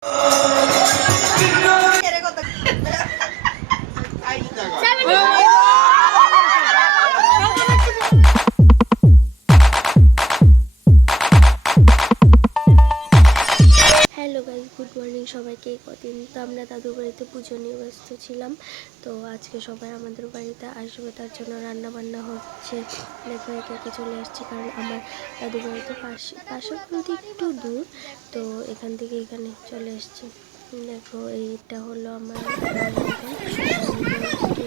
Hello guys, good morning সবাইকে। কদিন তো আমরা দাদুর বাড়িতে পুজো নিয়ে ব্যস্ত ছিলাম, তো আজকে সবাই আমাদের বাড়িতে আসবে, তার জন্য রান্না বান্না হচ্ছে। দেখো একে একে চলে আসছি, কারণ আমার দাদুর বাড়িতে পাশে বলতে একটু দূর, তো এখান থেকে এখানে চলে এসছি। দেখো এইটা হলো আমার ভিডিও করতে।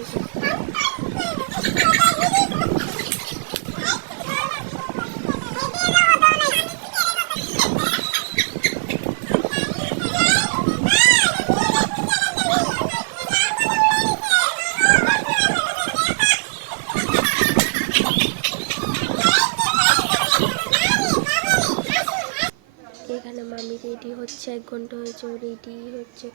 এখানে মামি রেডি হচ্ছে, 1 ঘন্টা হয়েছে ও রেডি হচ্ছে।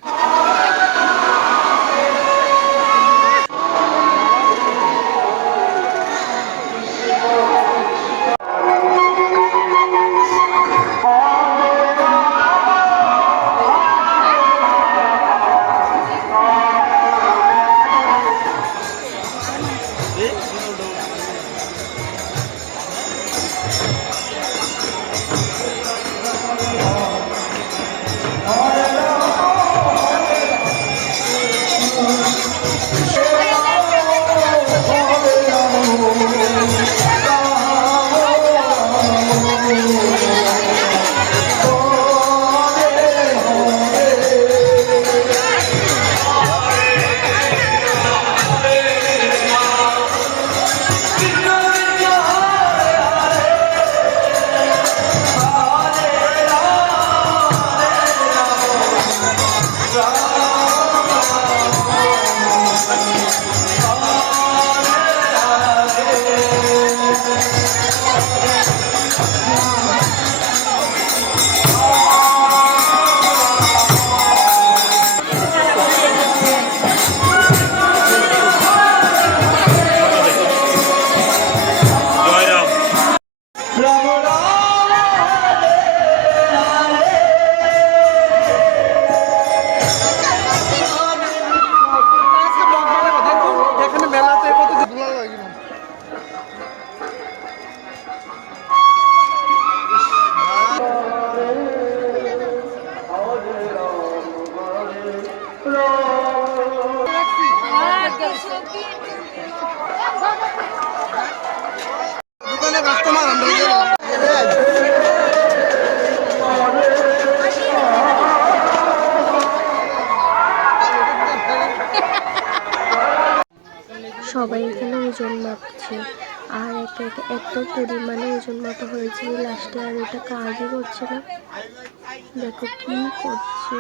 সবাই এখানে ওজন মাপছে, আর এত পরিমাণে ওজন মাপা হয়েছে লাস্টে, আর এটা কাজই করছে না। দেখো কি করছে।